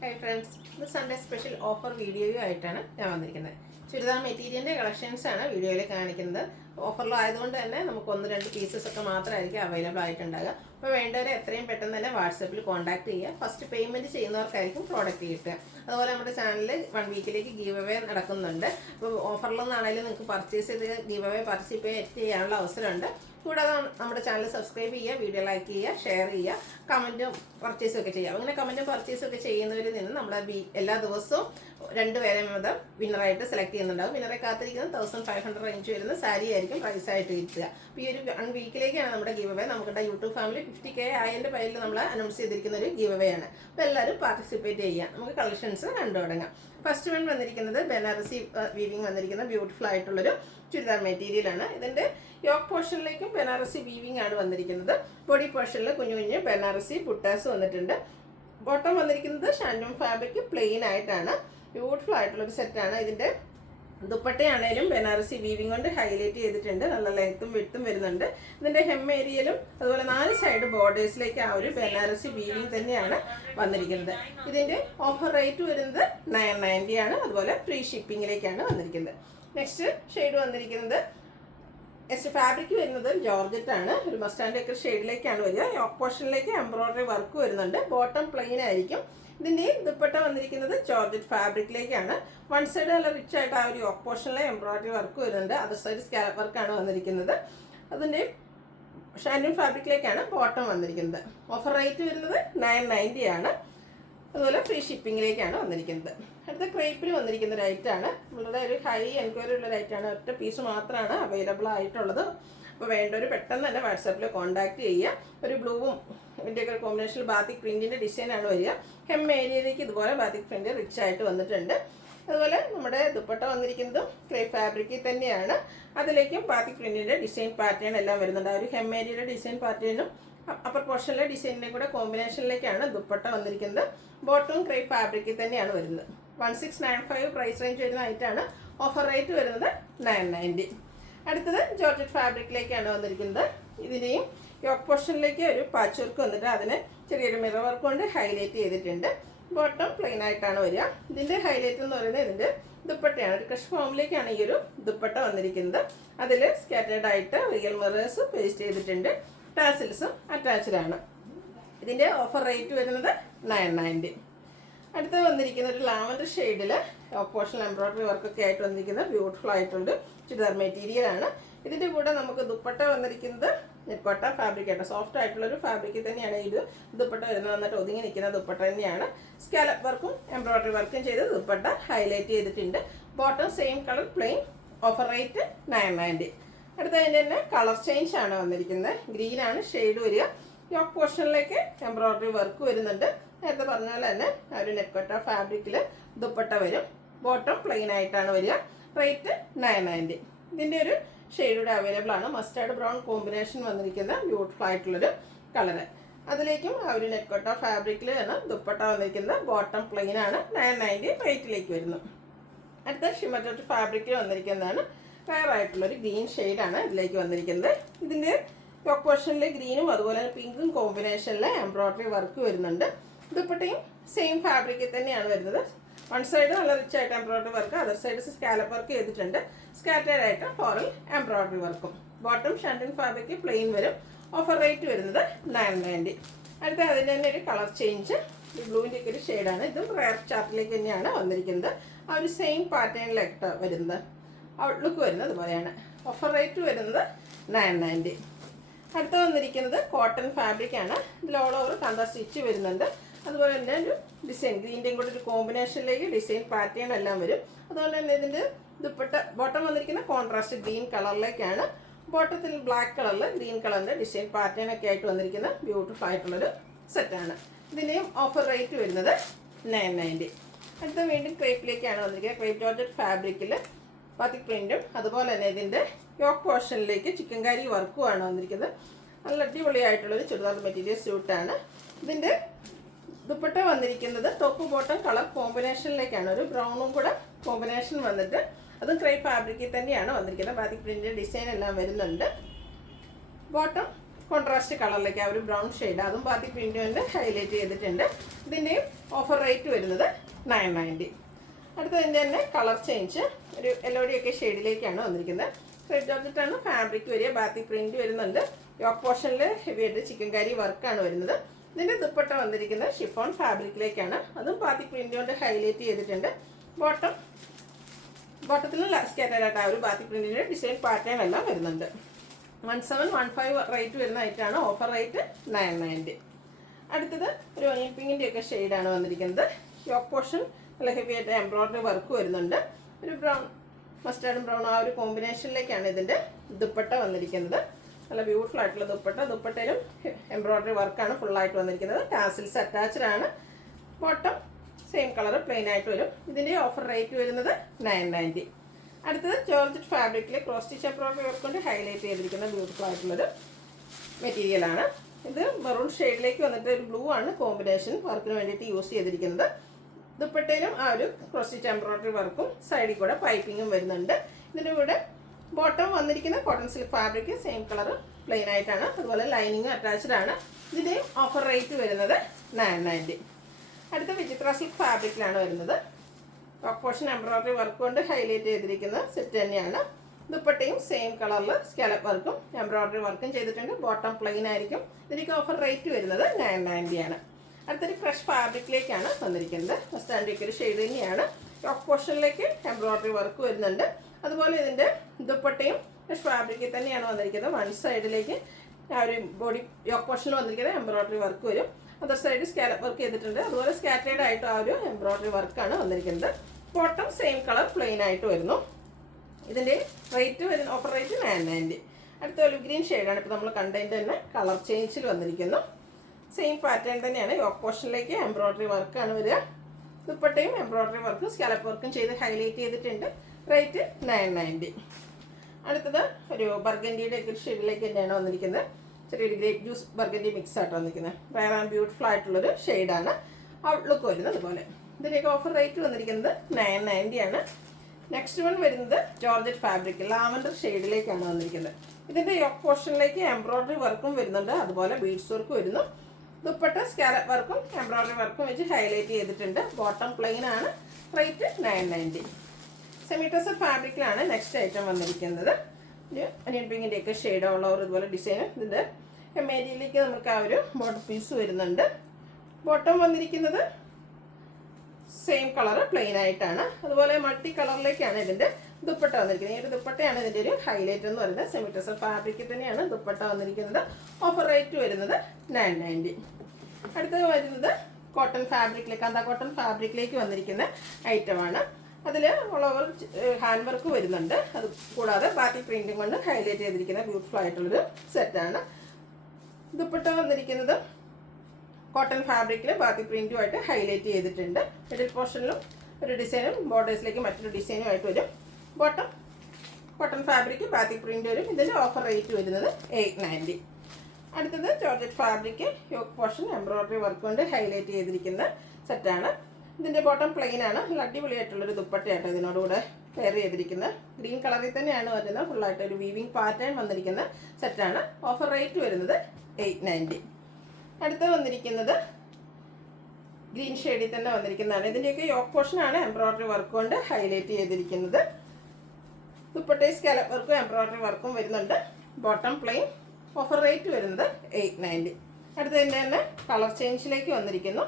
Hi friends, this Sunday special offer video ആയിട്ടാണ് ഞാൻ വന്നിരിക്കുന്നത്. ചുരിദാർ മെറ്റീരിയലിന്റെ കളക്ഷൻസ് ആണ് വീഡിയോയിൽ കാണിക്കുന്നത്. ഓഫറിൽ ആയതുകൊണ്ട് തന്നെ നമുക്ക് 1-2 പീസസ് ഒക്കെ മാത്രമായിരിക്കും അവൈലബിൾ ആയിട്ടുണ്ടാകുക. അപ്പോൾ വേണ്ടവരെ എത്രയും പെട്ടെന്ന് തന്നെ വാട്സാപ്പിൽ കോൺടാക്ട് ചെയ്യുക. ഫസ്റ്റ് പേയ്മെന്റ് ചെയ്യുന്നവർക്കായിരിക്കും പ്രോഡക്റ്റ് കിട്ടുക. അതുപോലെ നമ്മുടെ ചാനലിൽ 1 വീക്കിലേക്ക് ഗീവ് അവേ നടക്കുന്നുണ്ട്. അപ്പോൾ ഓഫറിലൊന്നാണെങ്കിലും നിങ്ങൾക്ക് പർച്ചേസ് ചെയ്ത് ഗീവ് അവേ പാർട്ടിസിപ്പേറ്റ് ചെയ്യാനുള്ള അവസരമുണ്ട്. കൂടാതെ നമ്മുടെ ചാനൽ സബ്സ്ക്രൈബ് ചെയ്യുക, വീഡിയോ ലൈക്ക് ചെയ്യുക, ഷെയർ ചെയ്യുക, കമൻറ്റും പർച്ചേസും ഒക്കെ ചെയ്യുക. അങ്ങനെ കമൻറ്റും പർച്ചേസും ഒക്കെ ചെയ്യുന്നവരിൽ നിന്ന് നമ്മൾ എല്ലാ ദിവസവും 2 പേരെ മുതൽ വിന്നറായിട്ട് സെലക്ട് ചെയ്യുന്നുണ്ടാവും. വിന്നറെ കാത്തിരിക്കുന്നത് 1500 റേഞ്ച് വരുന്ന സാരി ആയിരിക്കും പ്രൈസായിട്ട് കിട്ടുക. അപ്പോൾ ഈ ഒരു 1 വീക്കിലേക്കാണ് നമ്മുടെ ഗീവ് അവേ. നമ്മുടെ യൂട്യൂബ് ഫാമിലി 50K ആയതിൻ്റെ പേരിൽ നമ്മൾ അനൗൺസ് ചെയ്തിരിക്കുന്ന ഒരു ഗീവ് അവേ ആണ്. അപ്പോൾ എല്ലാവരും പാർട്ടിസിപ്പേറ്റ് ചെയ്യുക. നമുക്ക് കളക്ഷൻസ് കണ്ടു തുടങ്ങാം. ഫസ്റ്റ് വൺ വന്നിരിക്കുന്നത് ബനാറസി വീവിങ് വന്നിരിക്കുന്ന ബ്യൂട്ടിഫുൾ ആയിട്ടുള്ളൊരു ചുരിദാർ മെറ്റീരിയലാണ്. ഇതിൻ്റെ യോക്ക് പോർഷനിലേക്കും ബനാറസി വീവിങ് ആണ് വന്നിരിക്കുന്നത്. ബോഡി പോർഷനിൽ കുഞ്ഞു കുഞ്ഞ് ബനാറസി പുട്ടാസ് വന്നിട്ടുണ്ട്. ബോട്ടം വന്നിരിക്കുന്നത് ഷാൻഡൂൺ ഫാബ്രിക് പ്ലെയിൻ ആയിട്ടാണ്. ബ്യൂട്ടിഫുൾ ആയിട്ടുള്ളൊരു സെറ്റാണ്. ഇതിൻ്റെ ദുപ്പട്ടയാണേലും ബനാറസി വീവിങ് കൊണ്ട് ഹൈലൈറ്റ് ചെയ്തിട്ടുണ്ട്. നല്ല ലെങ്ത്തും വിട്ടും വരുന്നുണ്ട്. ഇതിൻ്റെ ഹെം ഏരിയയിലും അതുപോലെ 4 സൈഡ് ബോർഡേഴ്സിലേക്ക് ആ ഒരു ബനാറസി വീവിങ് തന്നെയാണ് വന്നിരിക്കുന്നത്. ഇതിൻ്റെ ഓഫർ റേറ്റ് വരുന്നത് 990 ആണ്. അതുപോലെ ഫ്രീ ഷിപ്പിങ്ങിലേക്കാണ് വന്നിരിക്കുന്നത്. നെക്സ്റ്റ് ഷെയ്ഡ് വന്നിരിക്കുന്നത് ഫാബ്രിക് വരുന്നത് ജോർജറ്റ് ആണ്. ഒരു മസ്റ്റാൻഡ് ഒക്കെ ഷെയ്ഡിലേക്കാണ് വരിക. യോക്ക് പോർഷനിലേക്ക് എംബ്രോയിഡറി വർക്ക് വരുന്നുണ്ട്. ബോട്ടം പ്ലെയിൻ ആയിരിക്കും. ഇതിൻ്റെ ദുപ്പട്ട വന്നിരിക്കുന്നത് ജോർജറ്റ് ഫാബ്രിക്കിലേക്കാണ്. 1 സൈഡ് നല്ല റിച്ച് ആയിട്ട് ആ ഒരു യോക്ക് പോർഷനിലെ എംബ്രോയിഡറി വർക്ക് വരുന്നുണ്ട്. അതർ സൈഡ് സ്കാലപ്പ് വർക്കാണ് വന്നിരിക്കുന്നത്. അതിൻ്റെ ഷാൻഡൂൺ ഫാബ്രിക്കിലേക്കാണ് ബോട്ടം വന്നിരിക്കുന്നത്. ഓഫർ റേറ്റ് വരുന്നത് 990 ആണ്. അതുപോലെ ഫ്രീ ഷിപ്പിങ്ങിലേക്കാണ് വന്നിരിക്കുന്നത്. അടുത്ത ക്രേപ്പിൽ വന്നിരിക്കുന്ന ഒരു ഐറ്റാണ്. വളരെ ഒരു ഹൈ എൻക്വയറി ഉള്ള ഒരു ഐറ്റാണ്. ഒറ്റ പീസ് മാത്രമാണ് അവൈലബിൾ ആയിട്ടുള്ളത്. അപ്പോൾ വേണ്ടവർ പെട്ടെന്ന് തന്നെ വാട്സാപ്പിൽ കോൺടാക്ട് ചെയ്യുക. ഒരു ബ്ലൂവും ഇതിൻ്റെയൊക്കെ കോമ്പിനേഷനിൽ ബാത്തിക് പ്രിൻറ്റിൻ്റെ ഡിസൈനാണ് വരിക. ഹെം ഏരിയയിലേക്ക് ഇതുപോലെ ബാത്തിക് പ്രിൻറ്റ് റിച്ച് ആയിട്ട് വന്നിട്ടുണ്ട്. അതുപോലെ നമ്മുടെ ദുപ്പട്ട വന്നിരിക്കുന്നതും ക്രേപ്പ് ഫാബ്രിക്കിൽ തന്നെയാണ്. അതിലേക്കും ബാത്തിക് പ്രിൻറ്റിൻ്റെ ഡിസൈൻ പാറ്റേൺ എല്ലാം വരുന്നുണ്ട്. ആ ഒരു ഹെം ഏരിയയുടെ ഡിസൈൻ പാറ്റേണും അപ്പർ പോർഷനിലെ ഡിസൈനിൻ്റെ കൂടെ കോമ്പിനേഷനിലേക്കാണ് ദുപ്പട്ട വന്നിരിക്കുന്നത്. ബോട്ടവും ക്രേപ്പ് ഫാബ്രിക്കിൽ തന്നെയാണ് വരുന്നത്. 1695 പ്രൈസ് റേഞ്ച് വരുന്ന ആയിട്ടാണ്. ഓഫർ റേറ്റ് വരുന്നത് 990. അടുത്തത് ജോർജറ്റ് ഫാബ്രിക്കിലേക്കാണ് വന്നിരിക്കുന്നത്. ഇതിനെയും യോക്ക് പോർഷനിലേക്ക് ഒരു പാച്ച് വർക്ക് വന്നിട്ട് അതിന് ചെറിയൊരു മിറർ വർക്ക് കൊണ്ട് ഹൈലൈറ്റ് ചെയ്തിട്ടുണ്ട്. ബോട്ടം പ്ലെയിൻ ആയിട്ടാണ് വരിക. ഇതിൻ്റെ ഹൈലൈറ്റ് എന്ന് പറയുന്നത് ഇതിൻ്റെ ദുപ്പട്ടയാണ്. ഒരു ക്രഷ് ഫോമിലേക്കാണ് ഈ ഒരു ദുപ്പട്ട വന്നിരിക്കുന്നത്. അതിൽ സ്കാറ്റേർഡ് ആയിട്ട് റിയൽ മിറേഴ്സ് പേസ്റ്റ് ചെയ്തിട്ടുണ്ട്. ടാസിൽസും അറ്റാച്ച്ഡ് ആണ്. ഇതിൻ്റെ ഓഫർ റേറ്റ് വരുന്നത് 990. അടുത്ത് വന്നിരിക്കുന്ന ഒരു ലാവൻഡർ ഷെയ്ഡിൽ പോർഷൻ എംബ്രോയിഡറി വർക്കൊക്കെ ആയിട്ട് വന്നിരിക്കുന്ന ബ്യൂട്ടിഫുൾ ആയിട്ടുള്ള ചുരിദാർ മെറ്റീരിയലാണ്. ഇതിൻ്റെ കൂടെ നമുക്ക് ദുപ്പട്ട വന്നിരിക്കുന്നത് നെക്കോട്ട ഫാബ്രിക് ആയിട്ട് സോഫ്റ്റ് ആയിട്ടുള്ളൊരു ഫാബ്രിക്കിൽ തന്നെയാണ് ഇത് ദുപ്പട്ട വരുന്നത്. വന്നിട്ട് ഒതുങ്ങി നിൽക്കുന്ന ദുപ്പട്ട തന്നെയാണ്. സ്കാലപ്പ് വർക്കും എംബ്രോയിഡറി വർക്കും ചെയ്ത് ദുപ്പട്ട ഹൈലൈറ്റ് ചെയ്തിട്ടുണ്ട്. Bottom same colour plain. Offer rate 990. അടുത്തതിൻ്റെ തന്നെ കളർ ചേഞ്ച് ആണ് വന്നിരിക്കുന്നത്. ഗ്രീനാണ് ഷെയ്ഡ് വരിക. യോക്ക് പോർഷനിലേക്ക് എംബ്രോയിഡറി വർക്ക് വരുന്നുണ്ട്. നേരത്തെ പറഞ്ഞ പോലെ തന്നെ ഒരു നെക്കോട്ട ഫാബ്രിക്കിൽ ദുപ്പട്ട വരും. ബോട്ടം പ്ലെയിൻ ആയിട്ടാണ് വരിക. റേറ്റ് 990. ഇതിൻ്റെ ഒരു ഷെയ്ഡൂടെ അവൈലബിൾ ആണ്. മസ്റ്റാർഡ് ബ്രൗൺ കോമ്പിനേഷൻ വന്നിരിക്കുന്ന ബ്യൂട്ടിഫുൾ ആയിട്ടുള്ളൊരു കളറ്. അതിലേക്കും ആ ഒരു നെക്കോട്ട ഫാബ്രിക്കിൽ തന്നെ ദുപ്പട്ട വന്നിരിക്കുന്നത്. ബോട്ടം പ്ലെയിൻ ആണ്. 990 റേറ്റിലേക്ക് വരുന്നു. അടുത്ത ഷിമർ ഫാബ്രിക്കിൽ വന്നിരിക്കുന്നതാണ്. റയർ ആയിട്ടുള്ളൊരു ഗ്രീൻ ഷെയ്ഡാണ് ഇതിലേക്ക് വന്നിരിക്കുന്നത്. ഇതിൻ്റെ യോക്ക് പോർഷനിലെ ഗ്രീനും അതുപോലെ പിങ്കും കോമ്പിനേഷനിൽ എംബ്രോയിഡറി വർക്ക് വരുന്നുണ്ട്. ദുപ്പട്ടയും സെയിം ഫാബ്രിക്കിൽ തന്നെയാണ് വരുന്നത്. 1 സൈഡ് നല്ല റിച്ച് ആയിട്ട് embroidery work, other side scallop work ചെയ്തിട്ടുണ്ട്. സ്കാറ്റേർഡ് ആയിട്ട് ഫ്ലോറൽ എംബ്രോയിഡറി വർക്കും. ബോട്ടം ഷാൻഡൂൺ ഫാബ്രിക് പ്ലെയിൻ വരും. ഓഫർ റേറ്റ് വരുന്നത് 990. അടുത്ത അതിൻ്റെ തന്നെ ഒരു കളർ ചേഞ്ച് ഈ ബ്ലൂവിൻ്റെ ഒക്കെ ഒരു ഷെയ്ഡാണ്. ഇതും റയർ ചാർട്ടിലേക്ക് തന്നെയാണ് വന്നിരിക്കുന്നത്. ആ ഒരു സെയിം പാറ്റേണിലേക്ക് വരുന്നത്. ഔട്ട്ലുക്ക് വരുന്നത് അതുപോലെയാണ്. ഓഫർ റേറ്റ് വരുന്നത് 990. അടുത്ത വന്നിരിക്കുന്നത് കോട്ടൺ ഫാബ്രിക് ആണ്. ഇതിൽ ഓൾ ഓവർ കണ്ട സ്റ്റിച്ച് വരുന്നുണ്ട്. അതുപോലെ തന്നെ ഒരു ഡിസൈൻ ഗ്രീൻ്റെയും കൂടെ ഒരു കോമ്പിനേഷനിലേക്ക് ഡിസൈൻ പാറ്റേൺ എല്ലാം വരും. അതുപോലെ തന്നെ ഇതിൻ്റെ ദുപ്പട്ട ബോട്ടം വന്നിരിക്കുന്ന കോൺട്രാസ്റ്റ് ഗ്രീൻ കളറിലേക്കാണ്. ബോട്ടത്തിൽ ബ്ലാക്ക് കളറിൽ ഗ്രീൻ കളറിൻ്റെ ഡിസൈൻ പാറ്റേൺ ഒക്കെ ആയിട്ട് വന്നിരിക്കുന്ന ബ്യൂട്ടിഫുൾ ആയിട്ടുള്ളൊരു സെറ്റാണ്. ഇതിൻ്റെയും ഓഫർ റേറ്റ് വരുന്നത് 990. അടുത്ത വീണ്ടും ക്രേപ്പിലേക്കാണ് വന്നിരിക്കുന്നത്. ക്രേപ്പ് ജോർജറ്റ് ഫാബ്രിക്കിൽ ബാത്തിക് പ്രിൻറ്റും അതുപോലെ തന്നെ ഇതിൻ്റെ യോക്ക് പോർഷനിലേക്ക് ചിക്കൻ കാരി വർക്കുമാണ് വന്നിരിക്കുന്നത്. നല്ല അടിപൊളിയായിട്ടുള്ളൊരു ചുരിദാർ മെറ്റീരിയൽ സ്യൂട്ടാണ്. ഇതിൻ്റെ ദുപ്പട്ട വന്നിരിക്കുന്നത് ടോപ്പ് ബോട്ടം കളർ കോമ്പിനേഷനിലേക്കാണ്. ഒരു ബ്രൗണും കൂടെ കോമ്പിനേഷൻ വന്നിട്ട് അതും ക്രേപ്പ് ഫാബ്രിക്കിൽ തന്നെയാണ് വന്നിരിക്കുന്നത്. ബാത്തിക് പ്രിൻറ്റിൻ്റെ ഡിസൈൻ എല്ലാം വരുന്നുണ്ട്. ബോട്ടം കോൺട്രാസ്റ്റ് കളറിലേക്ക് ആ ഒരു ബ്രൗൺ ഷെയ്ഡ് അതും ബാത്തിക് പ്രിൻ്റ് കൊണ്ട് ഹൈലൈറ്റ് ചെയ്തിട്ടുണ്ട്. ഇതിൻ്റെയും ഓഫർ റേറ്റ് വരുന്നത് 990. അടുത്തതിൻ്റെ തന്നെ കളർ ചേഞ്ച് ഒരു യെല്ലോഡിയൊക്കെ ഷെയ്ഡിലേക്കാണ് വന്നിരിക്കുന്നത്. റെഡ് ജോർജറ്റാണ് ഫാബ്രിക് വരിക. ബാത്തിക് പ്രിൻ്റ് വരുന്നുണ്ട്. യോക്ക് പോർഷനിൽ ഹെവി ആയിട്ട് ചിക്കൻ കറി വർക്കാണ് വരുന്നത്. ഇതിൻ്റെ ദുപ്പട്ട വന്നിരിക്കുന്നത് ഷിഫോൺ ഫാബ്രിക്കിലേക്കാണ്. അതും ബാത്തിക് പ്രിൻ്റ് കൊണ്ട് ഹൈലൈറ്റ് ചെയ്തിട്ടുണ്ട്. ബോട്ടത്തിൽ സ്കാറ്ററായിട്ട് ആ ഒരു ബാത്തിക് പ്രിൻറ്റിൻ്റെ ഡിസൈൻ പാറ്റേൺ എല്ലാം വരുന്നുണ്ട്. 1715 റേറ്റ് വരുന്നതായിട്ടാണ്. Offer rate 990. അടുത്തത് ഒരു ഒനിയൻ പിങ്കിൻ്റെയൊക്കെ ഷെയ്ഡാണ് വന്നിരിക്കുന്നത്. യോക്ക് പോർഷൻ നല്ല ഹെവി ആയിട്ട് എംബ്രോയ്ഡറി വർക്ക് വരുന്നുണ്ട്. ഒരു ബ്രൗൺ മസ്റ്റാർഡും ബ്രൗൺ ആ ഒരു കോമ്പിനേഷനിലേക്കാണ് ഇതിൻ്റെ ദുപ്പട്ട വന്നിരിക്കുന്നത്. നല്ല ബ്യൂട്ടിഫുൾ ആയിട്ടുള്ള ദുപ്പട്ടയിലും എംബ്രോയ്ഡറി വർക്കാണ് ഫുള്ളായിട്ട് വന്നിരിക്കുന്നത്. ടാസിൽസ് അറ്റാച്ച്ഡ് ആണ്. ബോട്ടം സെയിം കളർ പ്ലെയിൻ ആയിട്ട് വരും. ഇതിൻ്റെ ഓഫർ റേറ്റ് വരുന്നത് 990. അടുത്തത് ജോർജറ്റ് ഫാബ്രിക്കിൽ ക്രോസ് സ്റ്റിച്ച് എംബ്രോയ്ഡറി വർക്ക് കൊണ്ട് ഹൈലൈറ്റ് ചെയ്തിരിക്കുന്ന ബ്യൂട്ടിഫുൾ ആയിട്ടുള്ളൊരു മെറ്റീരിയലാണ്. ഇത് മെറൂൺ ഷെയ്ഡിലേക്ക് വന്നിട്ട് ഒരു ബ്ലൂ ആണ് കോമ്പിനേഷൻ വർക്കിന് വേണ്ടിയിട്ട് യൂസ് ചെയ്തിരിക്കുന്നത്. ദുപ്പട്ടയിലും ആ ഒരു ക്രോസ് സ്റ്റിച്ച് എംബ്രോയ്ഡറി വർക്കും സൈഡിൽ കൂടെ പൈപ്പിങ്ങും വരുന്നുണ്ട്. ഇതിൻ്റെ കൂടെ ബോട്ടം വന്നിരിക്കുന്ന cotton silk fabric same colour plain ആയിട്ടാണ്. അതുപോലെ ലൈനിങ്ങും അറ്റാച്ച്ഡ് ആണ്. ഇതിൻ്റെയും ഓഫർ റേറ്റ് വരുന്നത് 990. അടുത്ത വിചിത്ര സിൽക്ക് ഫാബ്രിക്കിലാണ് വരുന്നത്. ടോപ്പ് പോർഷൻ എംബ്രോയ്ഡറി വർക്ക് കൊണ്ട് ഹൈലൈറ്റ് ചെയ്തിരിക്കുന്ന സെറ്റ് തന്നെയാണ്. ദുപ്പട്ടയും സെയിം കളറിൽ സ്കാലപ്പ് വർക്കും എംബ്രോയ്ഡറി വർക്കും ചെയ്തിട്ടുണ്ട്. ബോട്ടം പ്ലെയിൻ ആയിരിക്കും. ഇതിലേക്ക് ഓഫർ റേറ്റ് വരുന്നത് 990 ആണ്. അടുത്തൊരു ക്രഷ് ഫാബ്രിക്കിലേക്കാണ് വന്നിരിക്കുന്നത്. മസ്റ്റാൻഡിയൊക്കെ ഒരു ഷെയ്ഡ് തന്നെയാണ്. ടോപ്പ് പോർഷനിലേക്ക് എംബ്രോയ്ഡറി വർക്ക് വരുന്നുണ്ട്. അതുപോലെ ഇതിൻ്റെ ദുപ്പട്ടയും ക്രഷ് ഫാബ്രിക്കിൽ തന്നെയാണ് വന്നിരിക്കുന്നത്. വൺ സൈഡിലേക്ക് ആ ഒരു ബോഡി യോക്ക് പോർഷനിൽ വന്നിരിക്കുന്നത് എംബ്രോയ്ഡറി വർക്ക് വരും. അതർ സൈഡ് സ്കാലപ്പ് വർക്ക് ചെയ്തിട്ടുണ്ട്. അതുപോലെ സ്കാറ്റേഡ് ആയിട്ട് ആ ഒരു എംബ്രോയ്ഡറി വർക്കാണ് വന്നിരിക്കുന്നത്. ബോട്ടം സെയിം കളർ പ്ലെയിൻ ആയിട്ട് വരുന്നു. ഇതിൻ്റെ റേറ്റ് വരുന്ന ഓഫർ റേറ്റ് 990. അടുത്ത ഒലിവ് ഗ്രീൻ ഷെയ്ഡാണ് ഇപ്പോൾ നമ്മൾ കണ്ടതിൻ്റെ തന്നെ കളർ ചേഞ്ചിൽ വന്നിരിക്കുന്നു. സെയിം പാറ്റേൺ തന്നെയാണ്. യോക്ക് പോർഷനിലേക്ക് എംബ്രോയ്ഡറി വർക്കാണ് വരിക. ദുപ്പട്ടയും എംബ്രോയ്ഡറി വർക്കും സ്കാലപ്പ് വർക്കും ചെയ്ത് ഹൈലൈറ്റ് ചെയ്തിട്ടുണ്ട്. റേറ്റ് 990. അടുത്തത് ഒരു ബർഗൻഡിയുടെ ഒക്കെ ഷെയ്ഡിലേക്ക് തന്നെയാണ് വന്നിരിക്കുന്നത്. ചെറിയൊരു ഗ്രേപ്പ് ജ്യൂസ് ബർഗൻഡി മിക്സ് ആയിട്ട് വന്നിരിക്കുന്നത്. റയർ ആൻഡ് ബ്യൂട്ടിഫുൾ ആയിട്ടുള്ളൊരു ഷെയ്ഡാണ്. ഔട്ട്ലുക്ക് വരുന്നത് അതുപോലെ. ഇതിലേക്ക് ഓഫർ റേറ്റ് വന്നിരിക്കുന്നത് 990 ആണ്. നെക്സ്റ്റ് വൺ വരുന്നത് ജോർജറ്റ് ഫാബ്രിക് ലാവൻഡർ ഷെയ്ഡിലേക്കാണ് വന്നിരിക്കുന്നത്. ഇതിൻ്റെ യോക്ക് പോർഷനിലേക്ക് എംബ്രോയ്ഡറി വർക്കും വരുന്നുണ്ട്. അതുപോലെ ബീഡ്സ് വർക്ക് വരുന്നു. ദുപ്പട്ട സ്കാലപ്പ് വർക്കും എംബ്രോയ്ഡറി വർക്കും വെച്ച് ഹൈലൈറ്റ് ചെയ്തിട്ടുണ്ട്. ബോട്ടം പ്ലെയിൻ ആണ്. റേറ്റ് 990. സെമി ടസർ ഫാബ്രിക്കിലാണ് നെക്സ്റ്റ് ഐറ്റം വന്നിരിക്കുന്നത്. ഒനിയൻ പിങ്കിൻ്റെയൊക്കെ ഷെയ്ഡ് ഉള്ള ഒരു ഇതുപോലെ ഡിസൈൻ. ഇതിൻ്റെ മെറ്റീരിയലിലേക്ക് നമുക്ക് ആ ഒരു ബോട്ടം പീസ് വരുന്നുണ്ട്. ബോട്ടം വന്നിരിക്കുന്നത് സെയിം കളർ പ്ലെയിൻ ആയിട്ടാണ്. അതുപോലെ മൾട്ടി കളറിലേക്കാണ് ഇതിൻ്റെ ദുപ്പട്ട വന്നിരിക്കുന്നത്. ഈ ഒരു ദുപ്പട്ടയാണ് ഇതിൻ്റെ ഒരു ഹൈലൈറ്റ് എന്ന് പറയുന്നത്. സെമി ടസർ ഫാബ്രിക്കിൽ തന്നെയാണ് ദുപ്പട്ട വന്നിരിക്കുന്നത്. ഓഫർ റേറ്റ് വരുന്നത് 990. അടുത്തത് വരുന്നത് കോട്ടൺ ഫാബ്രിക്കിലേക്ക് കാന്ത കോട്ടൺ ഫാബ്രിക്കിലേക്ക് വന്നിരിക്കുന്ന ഐറ്റമാണ്. അതിൽ ഓൾ ഓവർ ഹാൻഡ് വർക്ക് വരുന്നുണ്ട്. അത് കൂടാതെ ബാക്കി പ്രിൻറ്റും കൊണ്ട് ഹൈലൈറ്റ് ചെയ്തിരിക്കുന്ന ബ്യൂട്ടിഫുൾ ആയിട്ടുള്ളൊരു സെറ്റാണ്. ദുപ്പട്ട വന്നിരിക്കുന്നത് കോട്ടൺ ഫാബ്രിക്കിൽ ബാക്കി പ്രിൻറ്റുമായിട്ട് ഹൈലൈറ്റ് ചെയ്തിട്ടുണ്ട്. മിഡിൽ പോർഷനിലും ഒരു ഡിസൈനും ബോർഡേഴ്സിലേക്ക് മറ്റൊരു ഡിസൈനുമായിട്ട് വരും. ബോട്ടം കോട്ടൺ ഫാബ്രിക് ബാക്കി പ്രിൻറ്റ് വരും. ഇതിൻ്റെ ഓഫർ റേറ്റ് വരുന്നത് 890. അടുത്തത് georgette fabric yoke portion embroidery work കൊണ്ട് ഹൈലൈറ്റ് ചെയ്തിരിക്കുന്ന സെറ്റാണ്. ഇതിൻ്റെ ബോട്ടം പ്ലെയിൻ ആണ്. നല്ല അടിപൊളിയായിട്ടുള്ളൊരു ദുപ്പട്ടയായിട്ട് ഇതിനോടുകൂടെ പെയർ ചെയ്തിരിക്കുന്നത്. ഗ്രീൻ കളറിൽ തന്നെയാണ് വരുന്നത്. ഫുള്ളായിട്ട് ഒരു വീവിങ് പാറ്റേൺ വന്നിരിക്കുന്ന സെറ്റാണ്. ഓഫർ റേറ്റ് വരുന്നത് 890. അടുത്ത് വന്നിരിക്കുന്നത് ഗ്രീൻ ഷെയ്ഡിൽ തന്നെ വന്നിരിക്കുന്നതാണ്. ഇതിൻ്റെയൊക്കെ യോക്ക് പോർഷനാണ് എംബ്രോയ്ഡറി വർക്ക് കൊണ്ട് ഹൈലൈറ്റ് ചെയ്തിരിക്കുന്നത്. ദുപ്പട്ട സ്കാലപ്പ് വർക്കും എംബ്രോയ്ഡറി വർക്കും വരുന്നുണ്ട്. Bottom plain. ഓഫർ റേറ്റ് വരുന്നത് 890. അടുത്തതിൻ്റെ തന്നെ കളർ ചേഞ്ചിലേക്ക് വന്നിരിക്കുന്നു.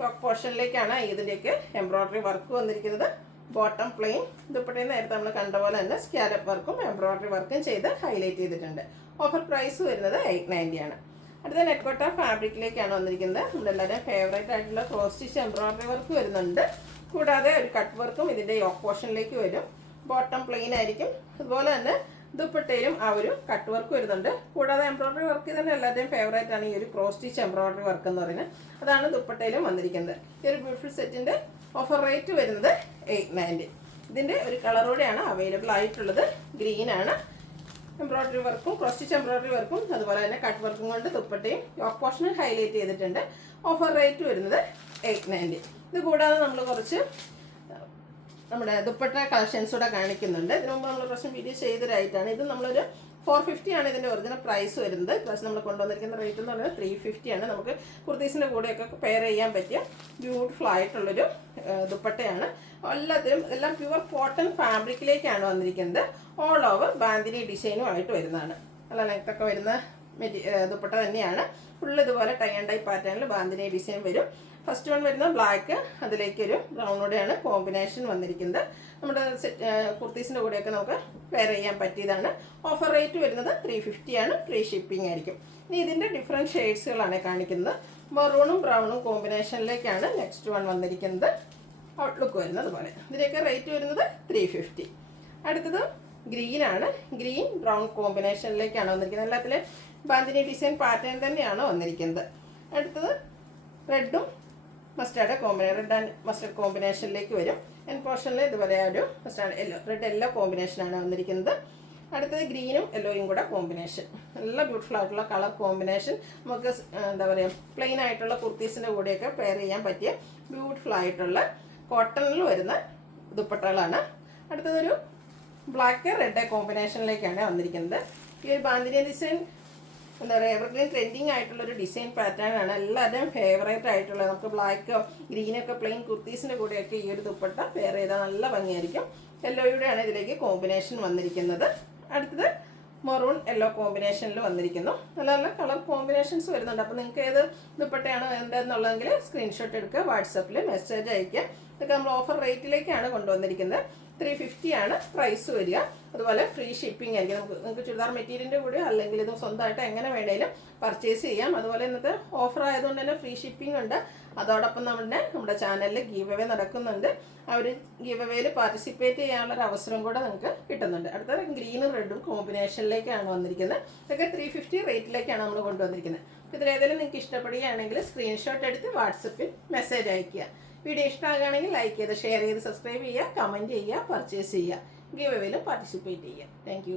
യോക്ക് പോർഷനിലേക്കാണ് ഇതിൻ്റെയൊക്കെ എംബ്രോയ്ഡറി വർക്ക് വന്നിരിക്കുന്നത്. Bottom plain. ദുപ്പട്ടയിൽ നേരത്തെ നമ്മൾ കണ്ട പോലെ തന്നെ സ്കാലപ്പ് വർക്കും എംബ്രോയ്ഡറി വർക്കും ചെയ്ത് ഹൈലൈറ്റ് ചെയ്തിട്ടുണ്ട്. ഓഫർ പ്രൈസ് വരുന്നത് 890 ആണ്. അടുത്ത നെറ്റ്കോട്ട ഫാബ്രിക്കിലേക്കാണ് വന്നിരിക്കുന്നത്. നമ്മളെല്ലാവരും ഫേവറേറ്റ് ആയിട്ടുള്ള ക്രോസ് സ്റ്റിച്ച് എംബ്രോയ്ഡറി വർക്ക് വരുന്നുണ്ട്. കൂടാതെ ഒരു കട്ട് വർക്കും ഇതിൻ്റെ യോക്ക് പോർഷനിലേക്ക് വരും. ബോട്ടം പ്ലെയിൻ ആയിരിക്കും. അതുപോലെ തന്നെ ദുപ്പട്ടയിലും ആ ഒരു കട്ട് വർക്ക് വരുന്നുണ്ട്. കൂടാതെ എംബ്രോയ്ഡറി വർക്ക് തന്നെ എല്ലാവരുടെയും ഫേവറേറ്റ് ആണ് ഈ ഒരു ക്രോസ് സ്റ്റിച്ച് എംബ്രോയ്ഡറി വർക്ക് എന്ന് പറയുന്നത്. അതാണ് ദുപ്പട്ടയിലും വന്നിരിക്കുന്നത്. ഈ ഒരു ബ്യൂട്ടിഫുൾ സെറ്റിൻ്റെ ഓഫർ റേറ്റ് വരുന്നത് 890. ഇതിൻ്റെ ഒരു കളറോടെയാണ് അവൈലബിൾ ആയിട്ടുള്ളത്. ഗ്രീനാണ്. എംബ്രോയ്ഡറി വർക്കും ക്രോസ് സ്റ്റിച്ച് എംബ്രോയ്ഡറി വർക്കും അതുപോലെ തന്നെ കട്ട് വർക്കും കൊണ്ട് ദുപ്പട്ടയും യോക്ക് പോർഷനിൽ ഹൈലൈറ്റ് ചെയ്തിട്ടുണ്ട്. ഓഫർ റേറ്റ് വരുന്നത് 890. ഇത് കൂടാതെ നമ്മൾ കുറച്ച് നമ്മുടെ ദുപ്പട്ട കളക്ഷൻസ് കൂടെ കാണിക്കുന്നുണ്ട്. ഇതിനു മുമ്പ് നമ്മൾ കുറച്ച് വീഡിയോ ചെയ്തൊരായിട്ടാണ്. ഇത് നമ്മളൊരു 450 ആണ് ഇതിൻ്റെ ഒറിജിനൽ പ്രൈസ് വരുന്നത്. പ്ലസ് നമ്മൾ കൊണ്ടുവന്നിരിക്കുന്ന റേറ്റ് എന്ന് പറയുന്നത് 350 ആണ്. നമുക്ക് കുർത്തീസിൻ്റെ കൂടെയൊക്കെ പെയർ ചെയ്യാൻ പറ്റിയ ബ്യൂട്ടിഫുൾ ആയിട്ടുള്ളൊരു ദുപ്പട്ടയാണ്. എല്ലാം പ്യുവർ കോട്ടൺ ഫാബ്രിക്കിലേക്കാണ് വന്നിരിക്കുന്നത്. ഓൾ ഓവർ ബാന്തിനി ഡിസൈനുമായിട്ട് വരുന്നതാണ്. നല്ല ലെങ്ത്തൊക്കെ വരുന്ന ദുപ്പട്ട തന്നെയാണ്. ഫുള്ള് ഇതുപോലെ ടൈ ആൻഡ് ഡൈ പാറ്റേണിൽ ബാന്തിനി ഡിസൈൻ വരും. ഫസ്റ്റ് വൺ വരുന്നത് ബ്ലാക്ക്, അതിലേക്കൊരു ബ്രൗണോടെയാണ് കോമ്പിനേഷൻ വന്നിരിക്കുന്നത്. നമ്മുടെ കുർത്തീസിൻ്റെ കൂടെയൊക്കെ നമുക്ക് വെയർ ചെയ്യാൻ പറ്റിയതാണ്. ഓഫർ റേറ്റ് വരുന്നത് 350 ആണ്. ഫ്രീ ഷിപ്പിംഗ് ആയിരിക്കും. ഇനി ഇതിൻ്റെ ഡിഫറെൻറ്റ് ഷെയ്ഡ്സുകളാണ് കാണിക്കുന്നത്. മെറൂണും ബ്രൗണും കോമ്പിനേഷനിലേക്കാണ് നെക്സ്റ്റ് വൺ വന്നിരിക്കുന്നത്. ഔട്ട്ലുക്ക് വരുന്നത് പോലെ. ഇതിൻ്റെയൊക്കെ റേറ്റ് വരുന്നത് 350. അടുത്തത് ഗ്രീനാണ്. ഗ്രീൻ ബ്രൗൺ കോമ്പിനേഷനിലേക്കാണ് വന്നിരിക്കുന്നത്. എല്ലാത്തിലും ബാന്തിനി ഡിസൈൻ പാറ്റേൺ തന്നെയാണ് വന്നിരിക്കുന്നത്. അടുത്തത് റെഡും മസ്റ്റാർഡ് റെഡ് ആൻഡ് മസ്റ്റർഡ് കോമ്പിനേഷനിലേക്ക് വരും. എൻ പോർഷനിൽ ഇതുപോലെ ഒരു മസ്റ്റാർഡ് റെഡ് യെല്ലോ കോമ്പിനേഷനാണ് വന്നിരിക്കുന്നത്. അടുത്തത് ഗ്രീനും യെല്ലോയും കൂടെ കോമ്പിനേഷൻ. നല്ല ബ്യൂട്ടിഫുൾ ആയിട്ടുള്ള കളർ കോമ്പിനേഷൻ. നമുക്ക് എന്താ പറയുക, പ്ലെയിൻ ആയിട്ടുള്ള കുർത്തീസിൻ്റെ കൂടെയൊക്കെ പെയർ ചെയ്യാൻ പറ്റിയ ബ്യൂട്ടിഫുൾ ആയിട്ടുള്ള കോട്ടണിൽ വരുന്ന ദുപ്പട്ടകളാണ്. അടുത്തതൊരു ബ്ലാക്ക് റെഡ് കോമ്പിനേഷനിലേക്കാണ് വന്നിരിക്കുന്നത്. ഈ ഒരു ബാന്തിനി ഡിസൈൻ എന്താ പറയുക, എവർഗ്രീൻ ട്രെൻഡിങ് ആയിട്ടുള്ളൊരു ഡിസൈൻ പാറ്റേൺ ആണ്. എല്ലാവരുടെയും ഫേവറേറ്റ് ആയിട്ടുള്ള, നമുക്ക് ബ്ലാക്കോ ഗ്രീനൊക്കെ പ്ലെയിൻ കുർത്തീസിൻ്റെ കൂടെയൊക്കെ ഈ ഒരു ദുപ്പട്ട പെയർ ചെയ്താൽ നല്ല ഭംഗിയായിരിക്കും. യെല്ലോയുടെയാണ് ഇതിലേക്ക് കോമ്പിനേഷൻ വന്നിരിക്കുന്നത്. അടുത്തത് മെറൂൺ യെല്ലോ കോമ്പിനേഷനിൽ വന്നിരിക്കുന്നു. നല്ല നല്ല കളർ കോമ്പിനേഷൻസ് വരുന്നുണ്ട്. അപ്പോൾ നിങ്ങൾക്ക് ഏത് ദുപ്പട്ടയാണ് വേണ്ടതെന്നുള്ളതെങ്കിൽ സ്ക്രീൻഷോട്ട് എടുക്കുക, വാട്സപ്പിൽ മെസ്സേജ് അയയ്ക്കുക. ഇതൊക്കെ നമ്മൾ ഓഫർ റേറ്റിലേക്കാണ് കൊണ്ടുവന്നിരിക്കുന്നത്. 350 ആണ് പ്രൈസ് വരിക. അതുപോലെ ഫ്രീ ഷിപ്പിംഗ് ആയിരിക്കും. നിങ്ങൾക്ക് ചുരിദാർ മെറ്റീരിയലിൻ്റെ കൂടെ അല്ലെങ്കിൽ ഇത് സ്വന്തമായിട്ട് എങ്ങനെ വേണേലും പർച്ചേസ് ചെയ്യാം. അതുപോലെ ഇന്നത്തെ ഓഫർ ആയതുകൊണ്ട് തന്നെ ഫ്രീ ഷിപ്പിംഗ് ഉണ്ട്. അതോടൊപ്പം നമ്മുടെ ചാനലിൽ ഗീവ് അവേ നടക്കുന്നുണ്ട്. ആ ഒരു ഗീവ് അവേയിൽ പാർട്ടിസിപ്പേറ്റ് ചെയ്യാനുള്ളൊരു അവസരം കൂടെ നിങ്ങൾക്ക് കിട്ടുന്നുണ്ട്. അടുത്തത് ഗ്രീനും റെഡും കോമ്പിനേഷനിലേക്കാണ് വന്നിരിക്കുന്നത്. ഇതൊക്കെ 350 റേറ്റിലേക്കാണ് നമ്മൾ കൊണ്ടുവന്നിരിക്കുന്നത്. ഇതിലേതെങ്കിലും നിങ്ങൾക്ക് ഇഷ്ടപ്പെടുകയാണെങ്കിൽ സ്ക്രീൻഷോട്ട് എടുത്ത് വാട്സപ്പിൽ മെസ്സേജ് അയയ്ക്കുക. വീഡിയോ ഇഷ്ടമാകുകയാണെങ്കിൽ ലൈക്ക് ചെയ്ത് ഷെയർ ചെയ്ത് സബ്സ്ക്രൈബ് ചെയ്യുക, കമൻറ്റ് ചെയ്യുക, പർച്ചേസ് ചെയ്യുക, ഗീവ് അവേയിലും പാർട്ടിസിപ്പേറ്റ് ചെയ്യുക. താങ്ക്